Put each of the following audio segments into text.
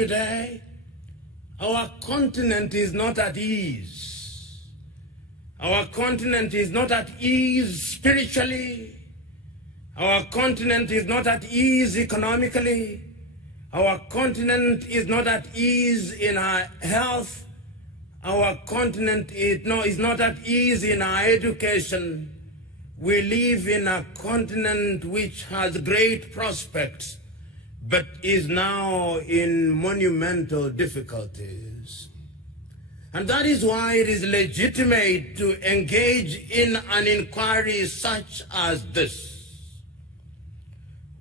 today, our continent is not at ease. Our continent is not at ease spiritually. Our continent is not at ease economically. Our continent is not at ease in our health. Our continent is not at ease in our education. We live in a continent which has great prospects, but is now in monumental difficulties. And that is why it is legitimate to engage in an inquiry such as this.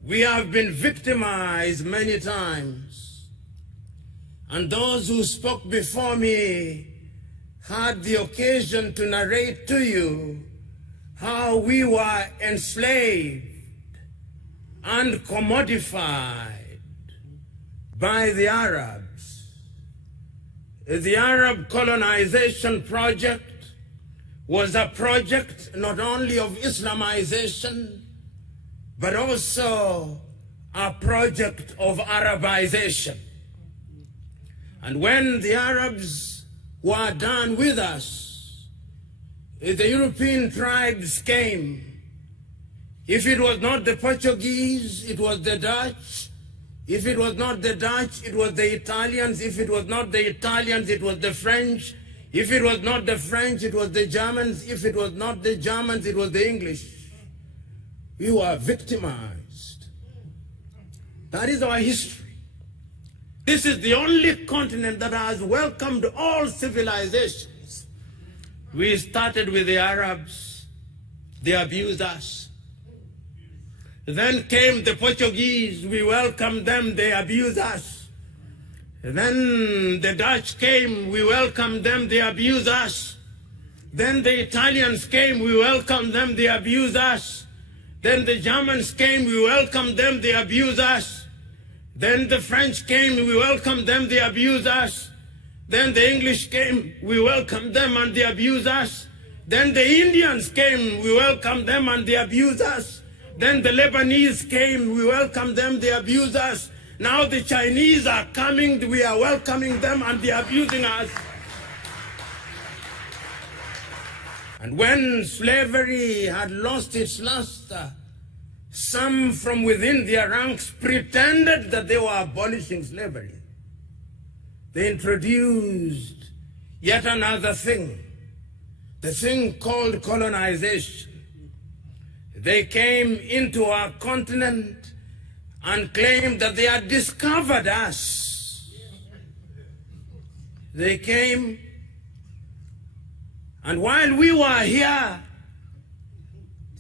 We have been victimized many times, and those who spoke before me had the occasion to narrate to you how we were enslaved and commodified by the Arabs. The Arab colonization project was a project not only of Islamization, but also a project of Arabization. And when the Arabs were done with us, the European tribes came. If it was not the Portuguese, it was the Dutch. If it was not the Dutch, it was the Italians. If it was not the Italians, it was the French. If it was not the French, it was the Germans. If it was not the Germans, it was the English. We were victimized. That is our history. This is the only continent that has welcomed all civilizations. We started with the Arabs. They abused us. Then came the Portuguese. We welcomed them. They abused us. Then the Dutch came. We welcomed them. They abused us. Then the Italians came. We welcomed them. They abused us. Then the Germans came. We welcomed them. They abused us. Then the French came. We welcomed them. They abused us. Then the English came, we welcomed them and they abused us. Then the Indians came, we welcomed them and they abused us. Then the Lebanese came, we welcomed them, they abused us. Now the Chinese are coming, we are welcoming them and they are abusing us. And when slavery had lost its luster, some from within their ranks pretended that they were abolishing slavery. They introduced yet another thing, the thing called colonization. They came into our continent and claimed that they had discovered us. They came, and while we were here,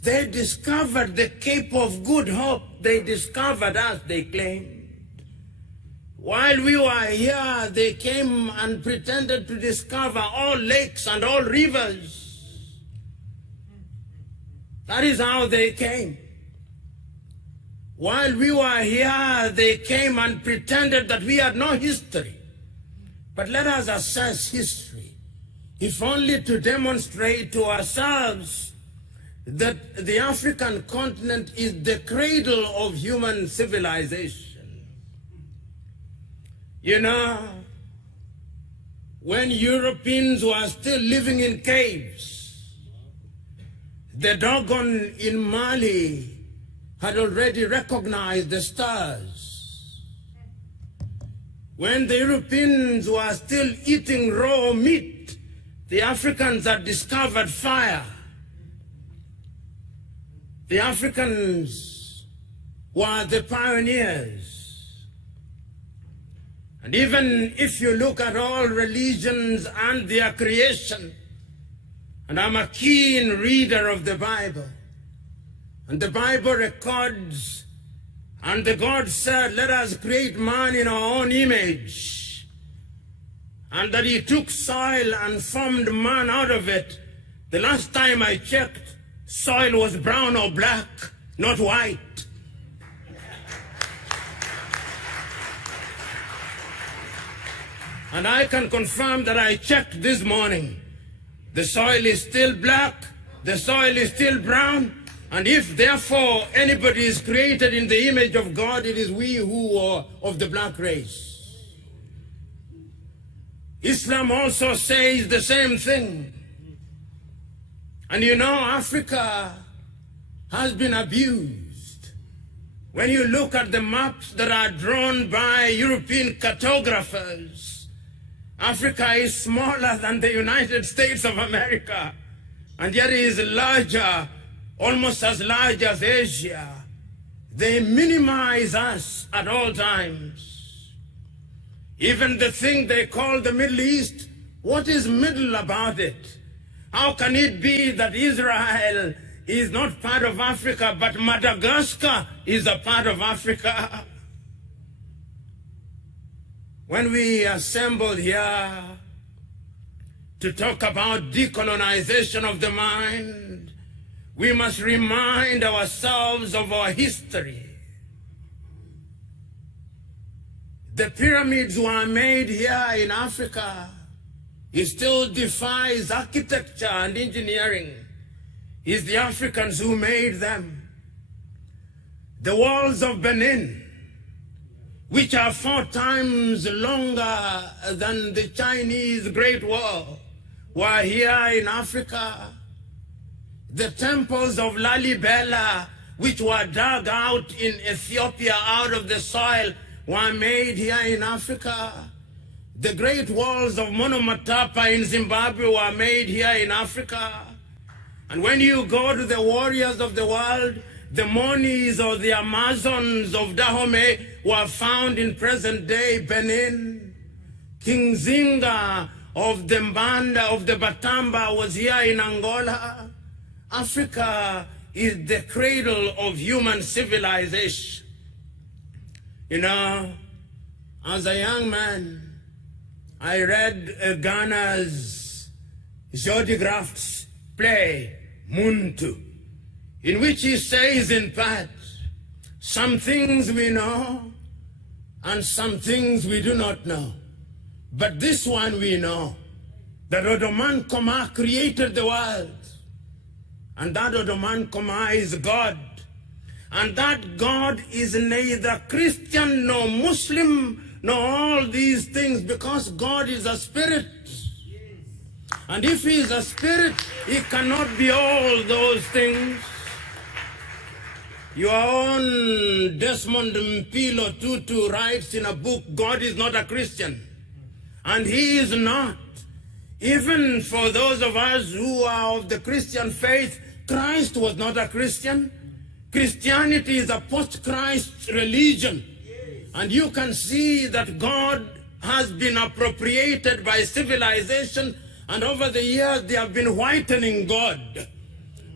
they discovered the Cape of Good Hope. They discovered us, they claimed. While we were here, they came and pretended to discover all lakes and all rivers. That is how they came. While we were here, they came and pretended that we had no history. But let us assess history, if only to demonstrate to ourselves that the African continent is the cradle of human civilization. You know, when Europeans were still living in caves, the Dogon in Mali had already recognized the stars. When the Europeans were still eating raw meat, the Africans had discovered fire. The Africans were the pioneers. And even if you look at all religions and their creation, and I'm a keen reader of the Bible, and the Bible records, and the God said, let us create man in our own image, and that he took soil and formed man out of it. The last time I checked, soil was brown or black, not white. And I can confirm that I checked this morning. The soil is still black, the soil is still brown, and if therefore anybody is created in the image of God, it is we who are of the black race. Islam also says the same thing. And you know, Africa has been abused. When you look at the maps that are drawn by European cartographers, Africa is smaller than the United States of America, and yet it is larger, almost as large as Asia. They minimize us at all times. Even the thing they call the Middle East, what is middle about it? How can it be that Israel is not part of Africa, but Madagascar is a part of Africa? When we assembled here to talk about decolonization of the mind, we must remind ourselves of our history. The pyramids were made here in Africa. It still defies architecture and engineering. It's the Africans who made them. The walls of Benin, which are 4 times longer than the Chinese Great Wall, were here in Africa. The temples of Lalibela, which were dug out in Ethiopia out of the soil, were made here in Africa. The great walls of Monomatapa in Zimbabwe were made here in Africa. And when you go to the warriors of the world, the Monis or the Amazons of Dahomey were found in present-day Benin. King Zinga of the Mbanda, of the Batamba, was here in Angola. Africa is the cradle of human civilization. You know, as a young man, I read Ghana's Jody Graft's play, Muntu, in which he says in part, some things we know and some things we do not know. But this one we know, that Odoman Koma created the world. And that Odoman Koma is God. And that God is neither Christian nor Muslim nor all these things, because God is a spirit. And if he is a spirit, he cannot be all those things. Your own Desmond Mpilo Tutu writes in a book, God is not a Christian. And he is not. Even for those of us who are of the Christian faith, Christ was not a Christian. Christianity is a post-Christ religion. And you can see that God has been appropriated by civilization, and over the years they have been whitening God.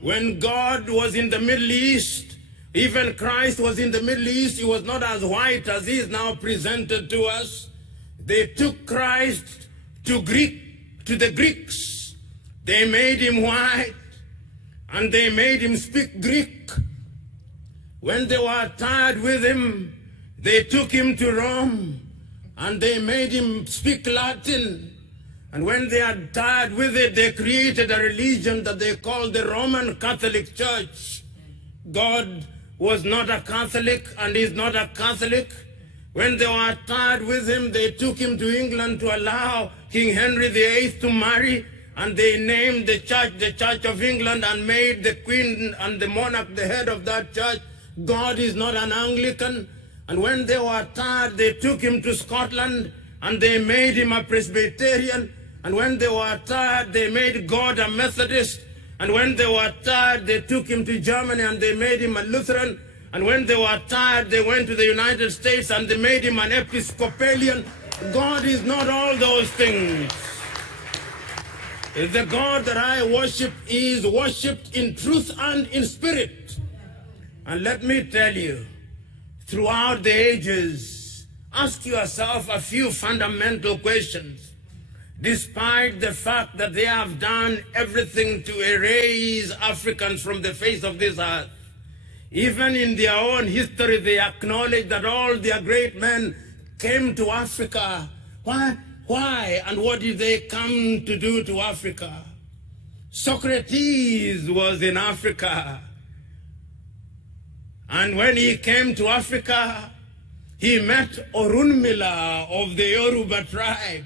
When God was in the Middle East, even Christ was in the Middle East, he was not as white as he is now presented to us. They took Christ to the Greeks. They made him white, and they made him speak Greek. When they were tired with him, they took him to Rome, and they made him speak Latin. And when they had tired with it, they created a religion that they called the Roman Catholic Church. God was not a Catholic and is not a Catholic. When they were tired with him, they took him to England to allow King Henry VIII to marry, and they named the Church of England, and made the Queen and the monarch the head of that church. God is not an Anglican. And when they were tired, they took him to Scotland, and they made him a Presbyterian. And when they were tired, they made God a Methodist. And when they were tired, they took him to Germany, and they made him a Lutheran. And when they were tired, they went to the United States, and they made him an Episcopalian. God is not all those things. The God that I worship is worshipped in truth and in spirit. And let me tell you, throughout the ages, ask yourself a few fundamental questions. Despite the fact that they have done everything to erase Africans from the face of this earth, even in their own history, they acknowledge that all their great men came to Africa. Why? And what did they come to do to Africa? Socrates was in Africa. And when he came to Africa, he met Orunmila of the Yoruba tribe,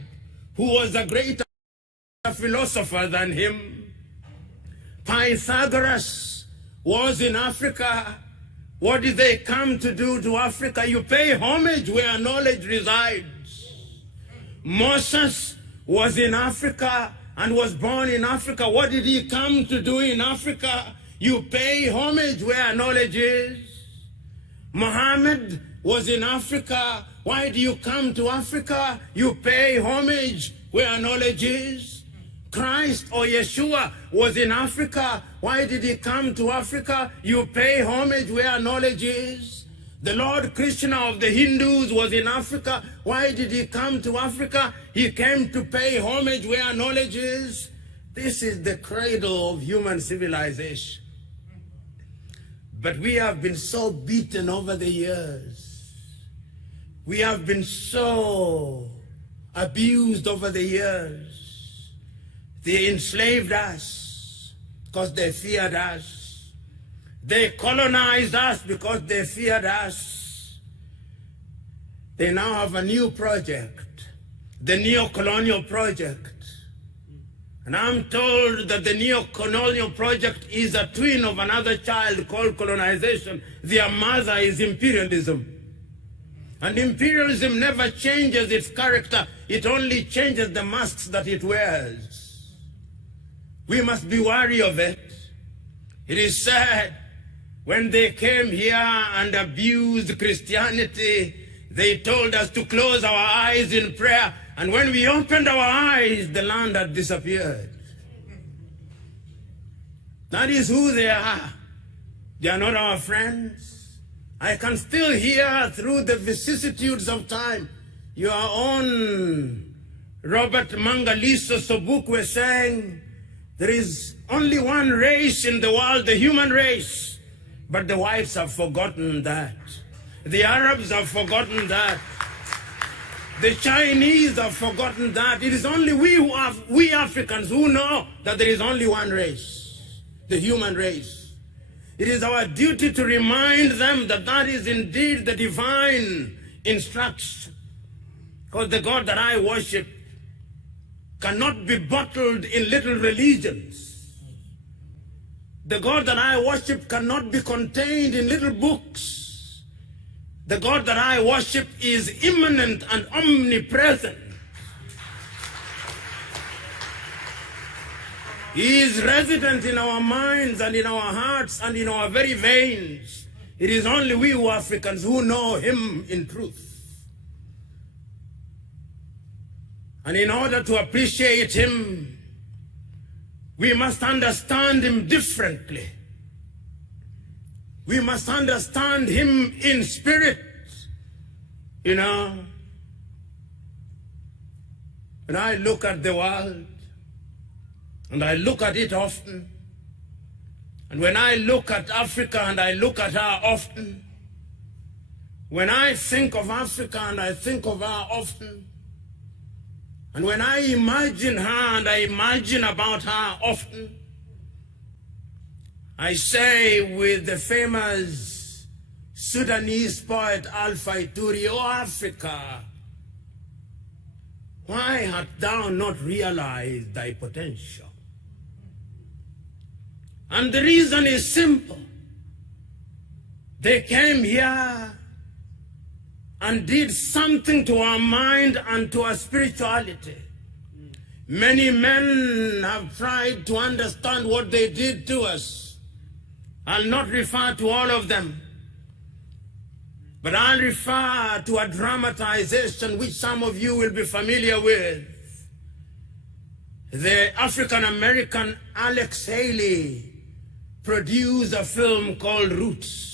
who was a greater philosopher than him. Pythagoras was in Africa. What did they come to do to Africa? You pay homage where knowledge resides. Moses was in Africa and was born in Africa. What did he come to do in Africa? You pay homage where knowledge is. Muhammad was in Africa. Why do you come to Africa? You pay homage where knowledge is. Christ or Yeshua was in Africa. Why did he come to Africa? You pay homage where knowledge is. The Lord Krishna of the Hindus was in Africa. Why did he come to Africa? He came to pay homage where knowledge is. This is the cradle of human civilization. But we have been so beaten over the years. We have been so abused over the years. They enslaved us because they feared us. They colonized us because they feared us. They now have a new project, the neo-colonial project. And I'm told that the neo-colonial project is a twin of another child called colonization. Their mother is imperialism. And imperialism never changes its character. It only changes the masks that it wears. We must be wary of it. It is sad, when they came here and abused Christianity, they told us to close our eyes in prayer. And when we opened our eyes, the land had disappeared. That is who they are. They are not our friends. I can still hear through the vicissitudes of time, your own Robert Mangaliso Sobukwe saying, there is only one race in the world, the human race. But the whites have forgotten that. The Arabs have forgotten that. The Chinese have forgotten that. It is only we Africans who know that there is only one race, the human race. It is our duty to remind them that that is indeed the divine instruction. Because the God that I worship cannot be bottled in little religions. The God that I worship cannot be contained in little books. The God that I worship is immanent and omnipresent. He is resident in our minds and in our hearts and in our very veins. It is only we Africans who know him in truth. And in order to appreciate him, we must understand him differently. We must understand him in spirit, you know. When I look at the world, and I look at it often, and when I look at Africa and I look at her often, when I think of Africa and I think of her often, and when I imagine her and I imagine about her often, I say with the famous Sudanese poet Alpha Ituri, "O Africa, why hast thou not realized thy potential?" And the reason is simple. They came here and did something to our mind and to our spirituality. Many men have tried to understand what they did to us. I'll not refer to all of them, but I'll refer to a dramatization which some of you will be familiar with. The African-American Alex Haley produced a film called Roots.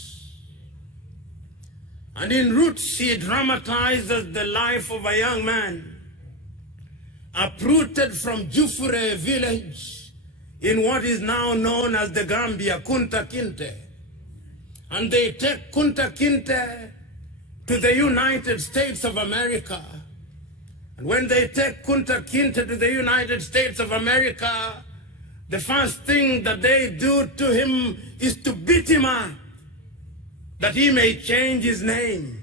And in Roots, he dramatizes the life of a young man uprooted from Jufure village in what is now known as the Gambia, Kunta Kinte. And they take Kunta Kinte to the United States of America. And when they take Kunta Kinte to the United States of America, the first thing that they do to him is to beat him up, that he may change his name.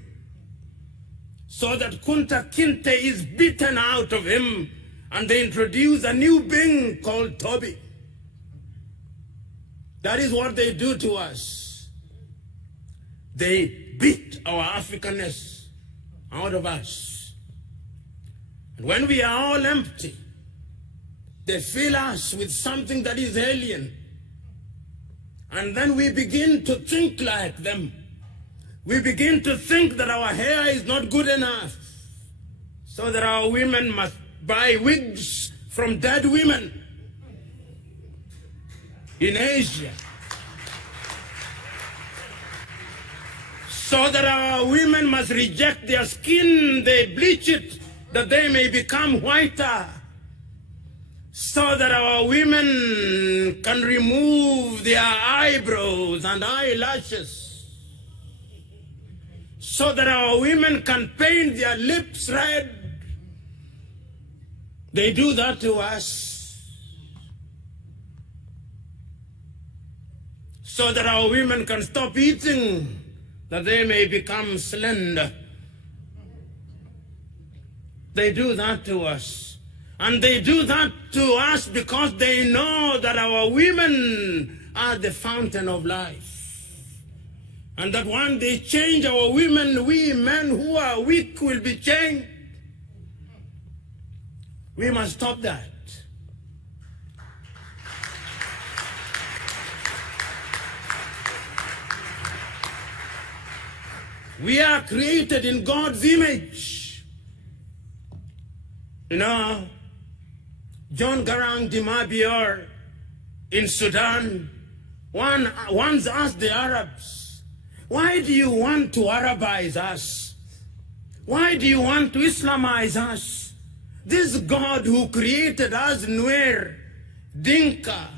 So that Kunta Kinte is beaten out of him and they introduce a new being called Toby. That is what they do to us. They beat our Africanness out of us. And when we are all empty, they fill us with something that is alien. And then we begin to think like them. We begin to think that our hair is not good enough, so that our women must buy wigs from dead women in Asia, so that our women must reject their skin, they bleach it, that they may become whiter, so that our women can remove their eyebrows and eyelashes, so that our women can paint their lips red. They do that to us, so that our women can stop eating, that they may become slender. They do that to us. And they do that to us because they know that our women are the fountain of life. And that when they change our women, we men who are weak will be changed. We must stop that. We are created in God's image. You know, John Garang Dimabior in Sudan once asked the Arabs, why do you want to Arabize us? Why do you want to Islamize us? This God who created us, Nuer, Dinka,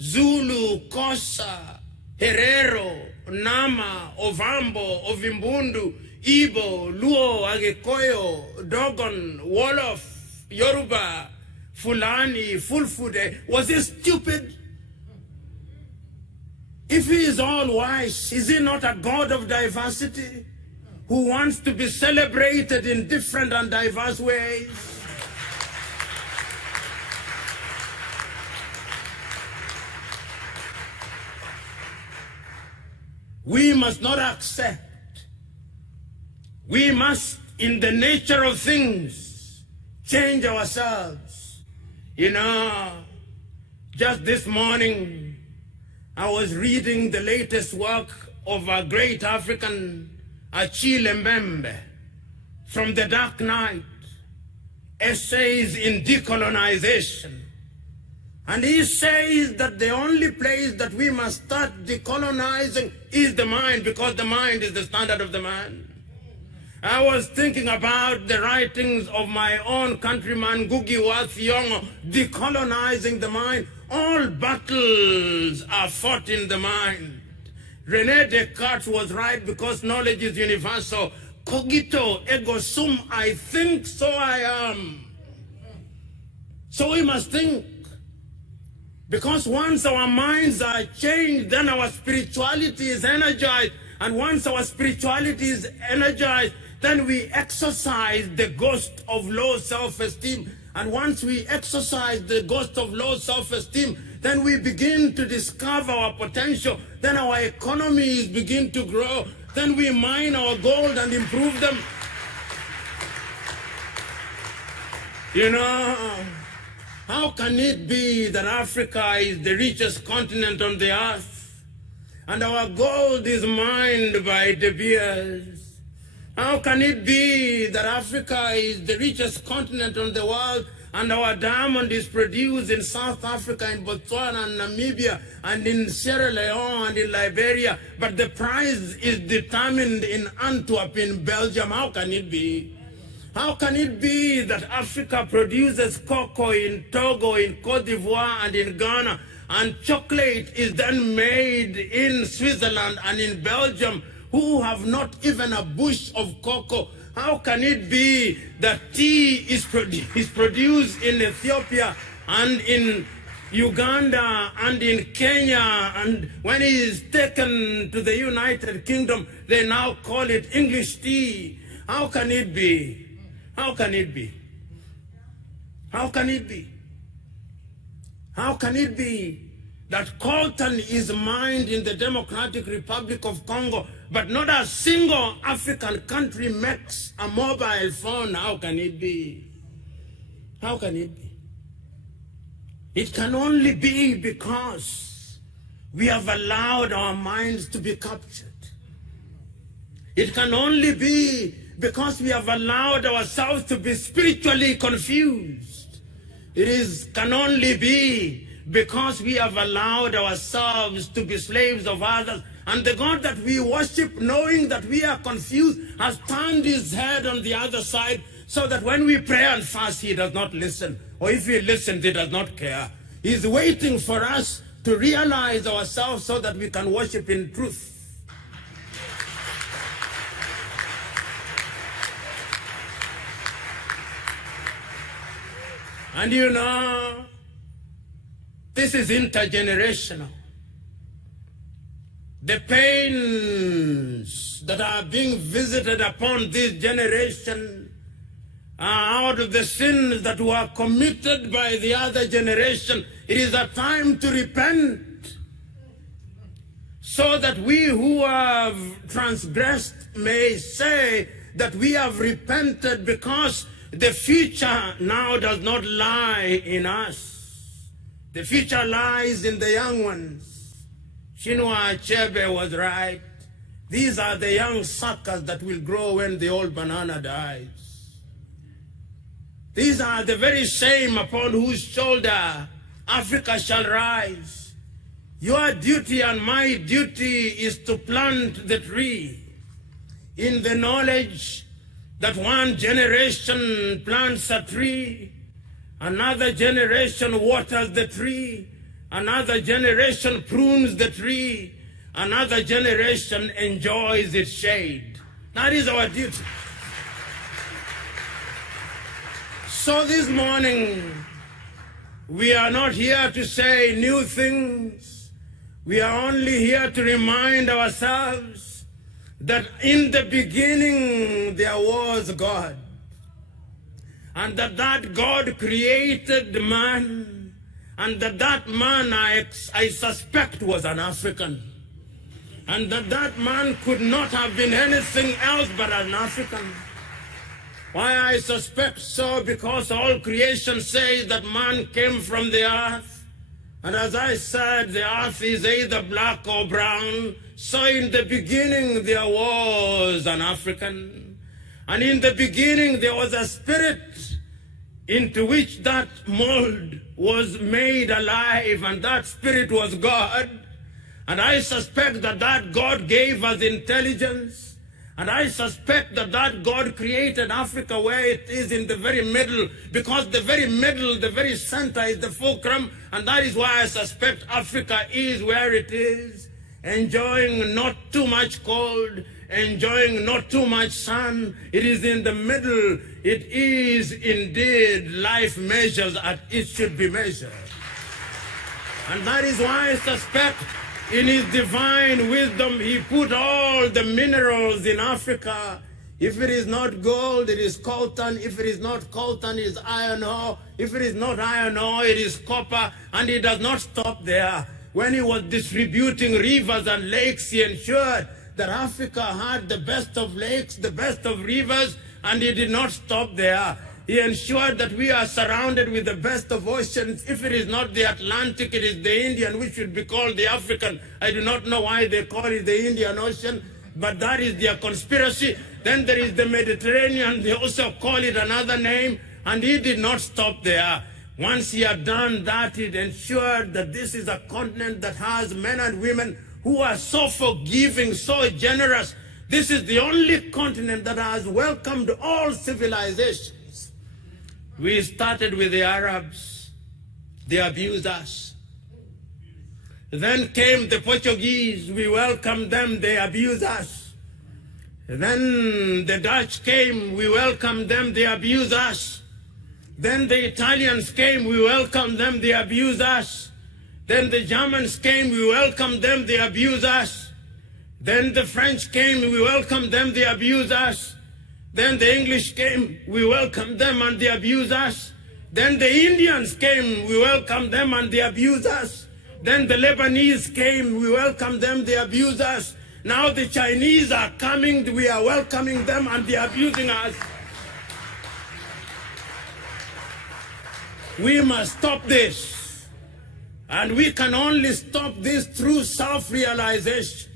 Zulu, Kosa, Herero, Nama, Ovambo, Ovimbundu, Igbo, Luo, Agekoyo, Dogon, Wolof, Yoruba, Fulani, Fulfude. Was he stupid? If he is all wise, is he not a God of diversity who wants to be celebrated in different and diverse ways? We must not accept. We must, in the nature of things, change ourselves. You know, just this morning, I was reading the latest work of a great African, Achille Mbembe, from the Dark Night, Essays in Decolonization. And he says that the only place that we must start decolonizing is the mind, because the mind is the standard of the man. I was thinking about the writings of my own countryman, Ngugi wa Thiong'o, decolonizing the mind. All battles are fought in the mind. René Descartes was right because knowledge is universal. Cogito ergo sum, I think, so I am. So we must think. Because once our minds are changed, then our spirituality is energized. And once our spirituality is energized, then we exercise the ghost of low self-esteem. And once we exercise the ghost of low self-esteem, then we begin to discover our potential. Then our economies begin to grow. Then we mine our gold and improve them. You know, how can it be that Africa is the richest continent on the earth and our gold is mined by De Beers? How can it be that Africa is the richest continent on the world and our diamond is produced in South Africa, in Botswana, and Namibia, and in Sierra Leone, and in Liberia, but the price is determined in Antwerp, in Belgium? How can it be? How can it be that Africa produces cocoa in Togo, in Cote d'Ivoire, and in Ghana, and chocolate is then made in Switzerland and in Belgium, who have not even a bush of cocoa? How can it be that tea is produced in Ethiopia and in Uganda and in Kenya, and when it is taken to the United Kingdom, they now call it English tea? How can it be? How can it be? How can it be? How can it be that coltan is mined in the Democratic Republic of Congo, but not a single African country makes a mobile phone? How can it be? How can it be? It can only be because we have allowed our minds to be captured. It can only be because we have allowed ourselves to be spiritually confused. Can only be because we have allowed ourselves to be slaves of others. And the God that we worship, knowing that we are confused, has turned his head on the other side, so that when we pray and fast, he does not listen. Or if he listens, he does not care. He's waiting for us to realize ourselves so that we can worship in truth. And you know, this is intergenerational. The pains that are being visited upon this generation are out of the sins that were committed by the other generation. It is a time to repent, so that we who have transgressed may say that we have repented, because the future now does not lie in us. The future lies in the young ones. Chinua Achebe was right. These are the young suckers that will grow when the old banana dies. These are the very same upon whose shoulder Africa shall rise. Your duty and my duty is to plant the tree in the knowledge that one generation plants a tree, another generation waters the tree, another generation prunes the tree, another generation enjoys its shade. That is our duty. So this morning, we are not here to say new things. We are only here to remind ourselves that in the beginning there was God, and that God created man, and that man I suspect was an African, and that man could not have been anything else but an African. Why I suspect so? Because all creation says that man came from the earth, and as I said, the earth is either black or brown. So in the beginning there was an African, and in the beginning there was a spirit into which that mold was made alive, and that spirit was God. And I suspect that God gave us intelligence, and I suspect that God created Africa where it is in the very middle, because the very middle, the very center is the fulcrum, and that is why I suspect Africa is where it is. Enjoying not too much cold, enjoying not too much sun. It is in the middle. It is indeed life measures as it should be measured. And that is why I suspect in his divine wisdom he put all the minerals in Africa. If it is not gold, it is coltan. If it is not coltan, it is iron ore. If it is not iron ore, it is copper. And he does not stop there. When he was distributing rivers and lakes, he ensured that Africa had the best of lakes, the best of rivers, and he did not stop there. He ensured that we are surrounded with the best of oceans. If it is not the Atlantic, it is the Indian, which should be called the African. I do not know why they call it the Indian Ocean, but that is their conspiracy. Then there is the Mediterranean. They also call it another name, and he did not stop there. Once he had done that, he ensured that this is a continent that has men and women who are so forgiving, so generous. This is the only continent that has welcomed all civilizations. We started with the Arabs. They abused us. Then came the Portuguese. We welcomed them. They abused us. Then the Dutch came. We welcomed them. They abused us. Then the Italians came, we welcomed them, they abused us. Then the Germans came, we welcomed them, they abused us. Then the French came, we welcomed them, they abused us. Then the English came, we welcomed them and they abused us. Then the Indians came, we welcomed them and they abused us. Then the Lebanese came, we welcomed them, they abused us. Now the Chinese are coming, we are welcoming them and they are abusing us. We must stop this. And we can only stop this through self-realization.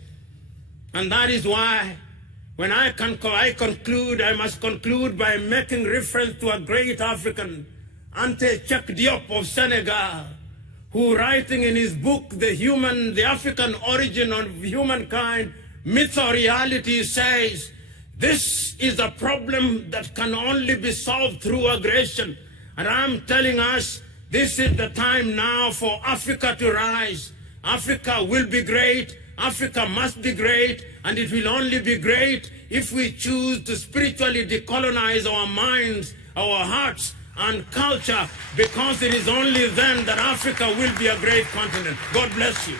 And that is why when I conclude, I must conclude by making reference to a great African, Ante Cheikh Diop of Senegal, who writing in his book, The African Origin of Humankind, Myth or Reality, says, this is a problem that can only be solved through aggression. And I'm telling us, this is the time now for Africa to rise. Africa will be great. Africa must be great. And it will only be great if we choose to spiritually decolonize our minds, our hearts, and culture, because it is only then that Africa will be a great continent. God bless you.